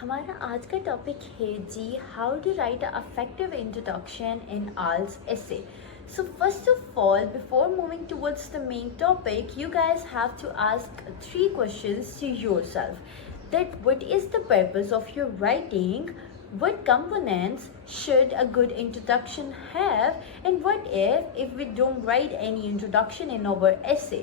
हमारा आज का टॉपिक है जी how to write a effective introduction in IELTS essay. So first of all, before moving towards the main topic, you guys have to ask three questions to yourself. That what is the purpose of your writing? What components should a good introduction have? And what if we don't write any introduction in our essay?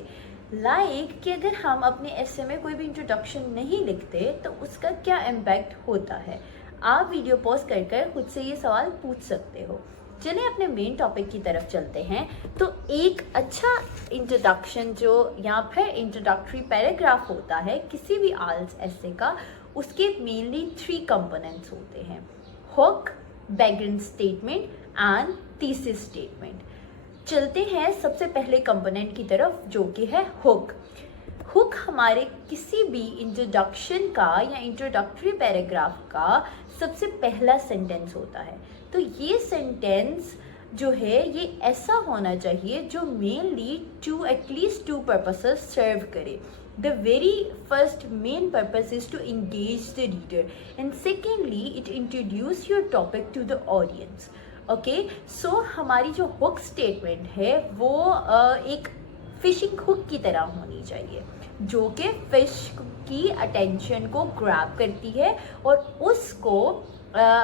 कि अगर हम अपने ऐसे में कोई भी introduction नहीं लिखते तो उसका क्या इम्पैक्ट होता है। आप वीडियो पॉज कर खुद से ये सवाल पूछ सकते हो। चलिए अपने मेन टॉपिक की तरफ चलते हैं। तो एक अच्छा इंट्रोडक्शन जो या फिर इंट्रोडक्टरी पैराग्राफ होता है किसी भी IELTS ऐसे का, उसके मेनली 3 कंपोनेंट्स होते हैं: hook, background statement and thesis statement. चलते हैं सबसे पहले कंपोनेंट की तरफ जो कि है हुक। हुक हमारे किसी भी इंट्रोडक्शन का या इंट्रोडक्टरी पैराग्राफ का सबसे पहला सेंटेंस होता है। तो ये सेंटेंस जो है ये ऐसा होना चाहिए जो मेनली एटलीस्ट टू पर्पसेस सर्व करे। The very first main purpose is to engage the reader, and secondly it introduce your topic to the audience. Okay so हमारी जो हुक स्टेटमेंट है वो एक फिशिंग हुक की तरह होनी चाहिए जो कि फिश की अटेंशन को ग्रैब करती है और उसको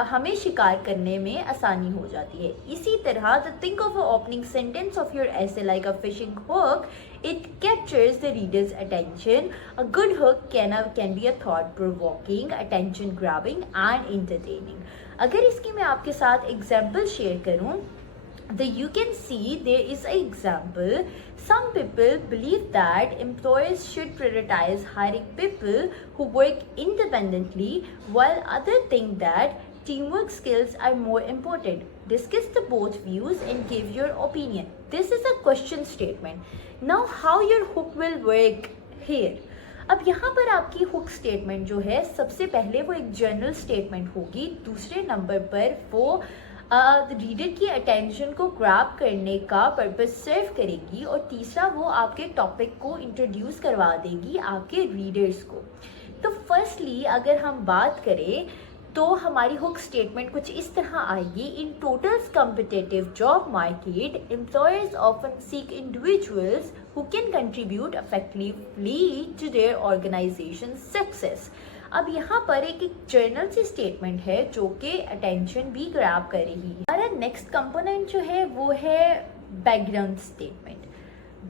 हमें शिकार करने में आसानी हो जाती है। इसी तरह the think of a opening sentence of your essay like a fishing hook, it captures the reader's attention. A good hook can be a thought provoking, attention grabbing and entertaining. अगर इसकी मैं आपके साथ एग्जाम्पल शेयर करूं, you can see there is an example. Some people believe that employers should prioritize hiring people who work independently, while others think that teamwork skills are more important. Discuss the both views and give your opinion. This is a question statement. Now how your hook will work here? अब यहाँ पर आपकी hook statement जो है सबसे पहले वो एक जनरल स्टेटमेंट होगी, दूसरे नंबर पर वो रीडर की अटेंशन को ग्रैब करने का पर्पस सर्व करेगी और तीसरा वो आपके टॉपिक को इंट्रोड्यूस करवा देगी आपके रीडर्स को। तो फर्स्टली अगर हम बात करें तो हमारी हुक स्टेटमेंट कुछ इस तरह आएगी: in today's competitive job market employers often seek individuals who can contribute effectively to their organisation success. अब यहाँ पर एक जर्नल सी स्टेटमेंट है जो कि अटेंशन भी ग्रैब कर रही है। हमारा नेक्स्ट कंपोनेंट जो है वो है background statement.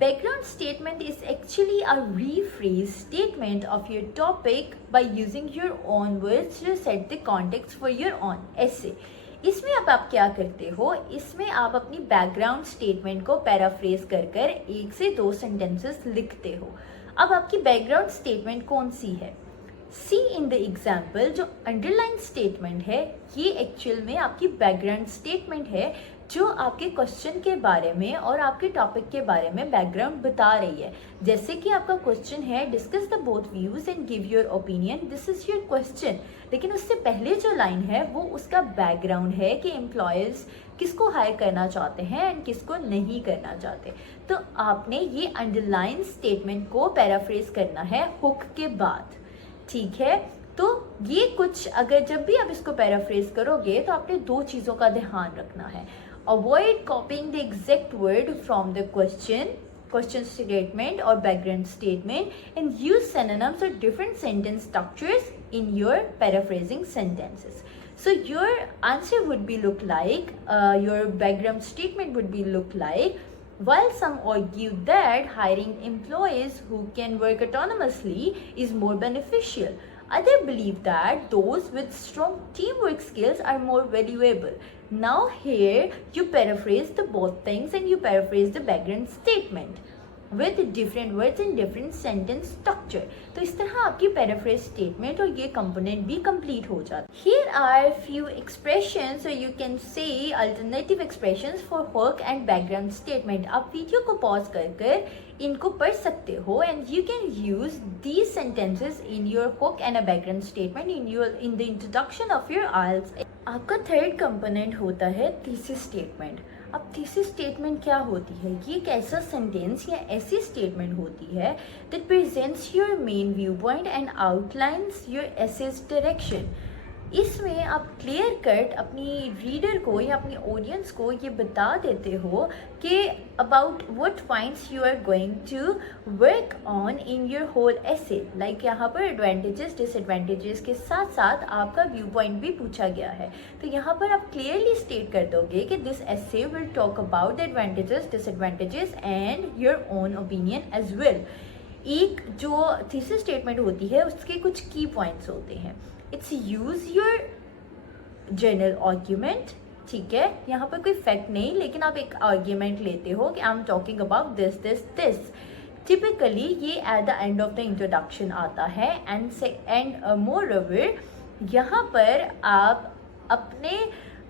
Background statement is actually a rephrase statement of your topic by using your own words to set the context for your own essay. इसमें अब आप क्या करते हो, इसमें आप अपनी बैकग्राउंड स्टेटमेंट को पैराफ्रेज कर 1 से 2 सेंटेंसेस लिखते हो। अब आपकी बैकग्राउंड स्टेटमेंट कौन सी है? सी इन द एग्जाम्पल जो अंडरलाइन स्टेटमेंट है ये एक्चुअल में आपकी बैकग्राउंड स्टेटमेंट है जो आपके क्वेश्चन के बारे में और आपके टॉपिक के बारे में बैकग्राउंड बता रही है। जैसे कि आपका क्वेश्चन है discuss the both views and give your opinion, this is your question, लेकिन उससे पहले जो लाइन है वो उसका बैकग्राउंड है कि एम्प्लॉयर्स किसको हायर करना चाहते हैं एंड किसको नहीं करना चाहते। तो आपने ये अंडरलाइन स्टेटमेंट को पैराफ्रेज करना है हुक के बाद, ठीक है। तो ये कुछ अगर जब भी आप इसको पैराफ्रेज करोगे तो आपने 2 चीज़ों का ध्यान रखना है: avoid copying the exact word from the question statement और background statement, and use synonyms or different sentence structures in your paraphrasing sentences. So your answer would be look like, your background statement would be look like, while some argue that hiring employees who can work autonomously is more beneficial, others believe that those with strong teamwork skills are more valuable. Now here you paraphrase the both things and you paraphrase the background statement with different words and different sentence structure. तो इस तरह आपकी paraphrase statement और ये component भी complete हो जाता है। Here are few expressions, so you can say alternative expressions for hook and background statement. आप वीडियो को pause कर इनको पढ़ सकते हो and you can use these sentences in your hook and a background statement in the introduction of your IELTS. आपका third component होता है थीसिस स्टेटमेंट। अब थीसिस स्टेटमेंट क्या होती है? ये एक ऐसा सेंटेंस या ऐसी स्टेटमेंट होती है that presents your main view point and outlines your essay's direction. इसमें आप क्लियर कट अपनी रीडर को या अपनी ऑडियंस को ये बता देते हो कि about what points you are going to work on in your whole essay. Like यहाँ पर एडवांटेजेस डिसएडवांटेजेस के साथ साथ आपका व्यू पॉइंट भी पूछा गया है। तो यहाँ पर आप क्लियरली स्टेट कर दोगे कि this essay will talk about the advantages disadvantages and your own opinion as well. एक जो थीसिस स्टेटमेंट होती है उसके कुछ की पॉइंट्स होते हैं। It's use your general argument, ठीक है, यहाँ पर कोई फैक्ट नहीं लेकिन आप एक आर्ग्यूमेंट लेते हो कि I am talking about this this this. Typically ये at the end of the introduction आता है एंड मोर ओवर यहाँ पर आप अपने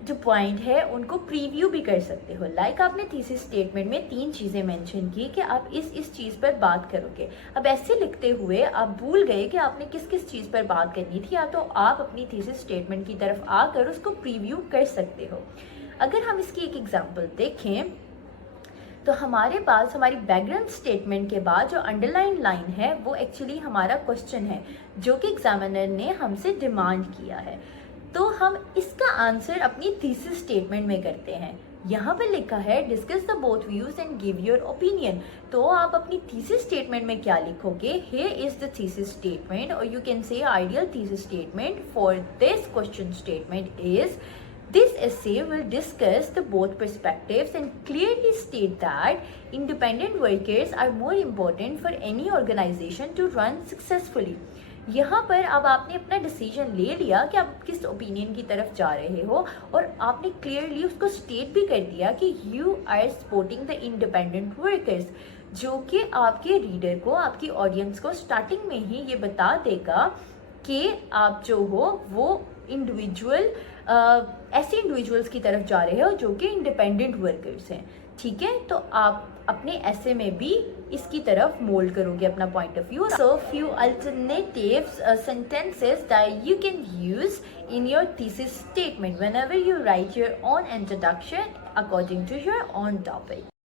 जो पॉइंट है उनको प्रीव्यू भी कर सकते हो। लाइक आपने थीसिस स्टेटमेंट में 3 चीज़ें मेंशन की कि आप इस चीज़ पर बात करोगे। अब ऐसे लिखते हुए आप भूल गए कि आपने किस किस चीज़ पर बात करनी थी, या तो आप अपनी थीसिस स्टेटमेंट की तरफ आकर उसको प्रीव्यू कर सकते हो। अगर हम इसकी एक एग्जांपल देखें तो हमारे पास हमारी बैकग्राउंड स्टेटमेंट के बाद जो अंडरलाइन लाइन है वो एक्चुअली हमारा क्वेश्चन है जो कि एग्जामिनर ने हमसे डिमांड किया है। तो हम इसका आंसर अपनी थीसिस स्टेटमेंट में करते हैं। यहाँ पर लिखा है discuss the both views and give your opinion. तो आप अपनी थीसिस स्टेटमेंट में क्या लिखोगे? Here is the thesis statement, और you can say ideal thesis statement for this question statement is this essay will discuss the both perspectives and clearly state that independent workers are more important for any organization to run successfully। यहाँ पर अब आपने अपना decision ले लिया कि आप किस ओपिनियन की तरफ जा रहे हो, और आपने क्लियरली उसको स्टेट भी कर दिया कि you are supporting the independent workers, जो कि आपके रीडर को, आपकी ऑडियंस को स्टार्टिंग में ही ये बता देगा कि आप जो हो वो इंडिविजुअल ऐसे इंडिविजुअल्स की तरफ जा रहे हो जो कि इंडिपेंडेंट वर्कर्स हैं, ठीक है। तो आप अपने ऐसे में भी इसकी तरफ मोल्ड करोगे अपना point of view. So few alternatives sentences that you can use in your thesis statement whenever you write your own introduction according to your own topic।